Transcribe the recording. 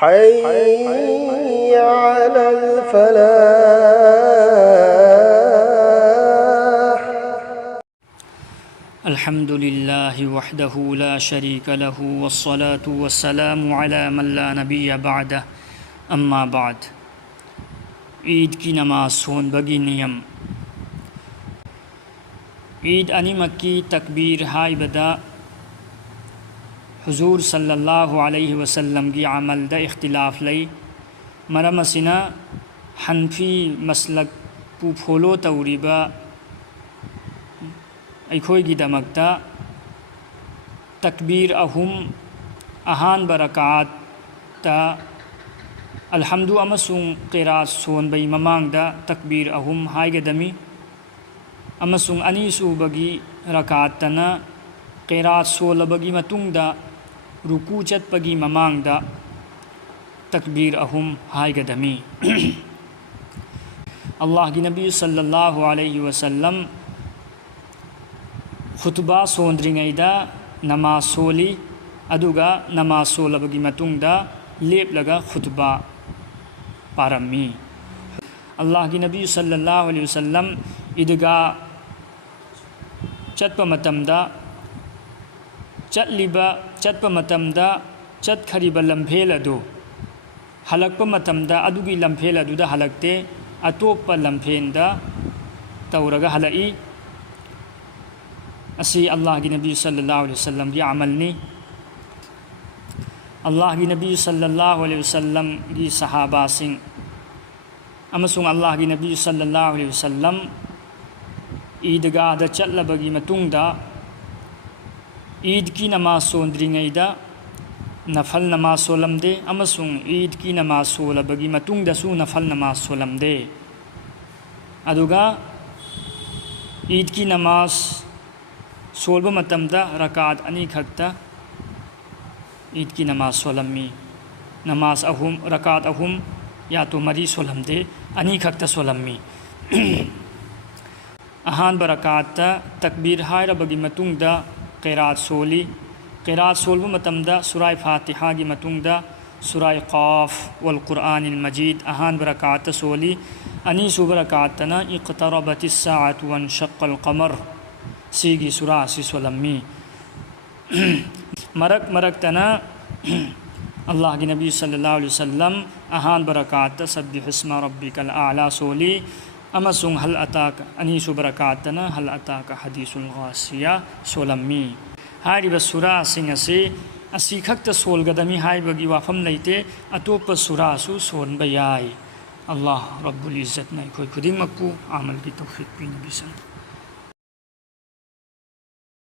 حي على الفلاح. الحمد لله وحده لا شريك له والصلاة والسلام على من لا نبي بعده اما بعد. عید کی نماز سونبگی نیم. عید انیمک کی تکبیر ہائبدا حضور صلی اللہ علیہ وسلم کی عمل دا اختلاف لئی مرمسنا حنفی مسلک پوپھولو توریبا ایکھوئی کی دمکتا تکبیر اہم اہان برکات تا الحمد امسون قرات سون بئی ممانگ دا تکبیر اہم ہائے دمی امسون انیسو بگی رکات تنا قرات سول بگی متنگ دا رکوع چت بگی ممانگ دا تکبیر اہم ہائے دمی. اللہ کی نبی صلی اللہ علیہ وسلم خطبہ سوندرنگئی دا نماز سولی ادوگا نماز سولبگی متنگ دا لیپ لگا خطبہ پارمی. اللہ کی نبی صلی اللہ علیہ وسلم ادگا چتپ متمدا چتپ متمدا چت خریب لمپھیل ادو حلقپ متمدا ادوگی لمپھیل ادودا حلقتے اتوپ لمپھین دا تورگا حلقی. اسی اللہ کی نبی صلی اللہ علیہ وسلم کی عمل نی. اللہ کی نبی صلی اللہ علیہ وسلم کی صحابہ سنگ امسون اللہ کی نبی صلی اللہ علیہ وسلم عیدگاہ دا چلبگی متنگ دا عید کی نماز سوندرنگئی دا نفل نماز سولم دے امسون عید کی نماز سولبگی متنگ دا سو نفل نماز سولم دے. ادوگا عید کی نماز سولب متمدا رکعت انی کھکتا عید کی نماز سولمی نماز اہم رکعت اہم یا تو مری سولم دے انی کھکتا سولمی. اہان برکات تکبیر ہائر بگی متنگ دا قرات سولی قرات سولب متمدا سورہ فاتحہ کی متنگ دا سورہ قاف والقرآن المجید اہان برکات سولی انی سو برکاتنا اقتربت الساعة وانشق القمر سیگی سورہ سی سولمی. مرک تنا اللہ کی نبی صلی اللہ علیہ وسلم اہان برکات سبح اسم ربک الاعلی سولی امسون حل اتاک انیسو برکاتنا حل اتاک حدیث الغاشیہ سولمی. ہائی بس سورہ سنگ سے اسی کھکت سول گدمی ہائی بگی وافم لیتے اتوپ سورہ سو سون بیائی. اللہ رب العزت نے کوئی خودی مکو عمل کی توفیق بھی نبی صلی اللہ.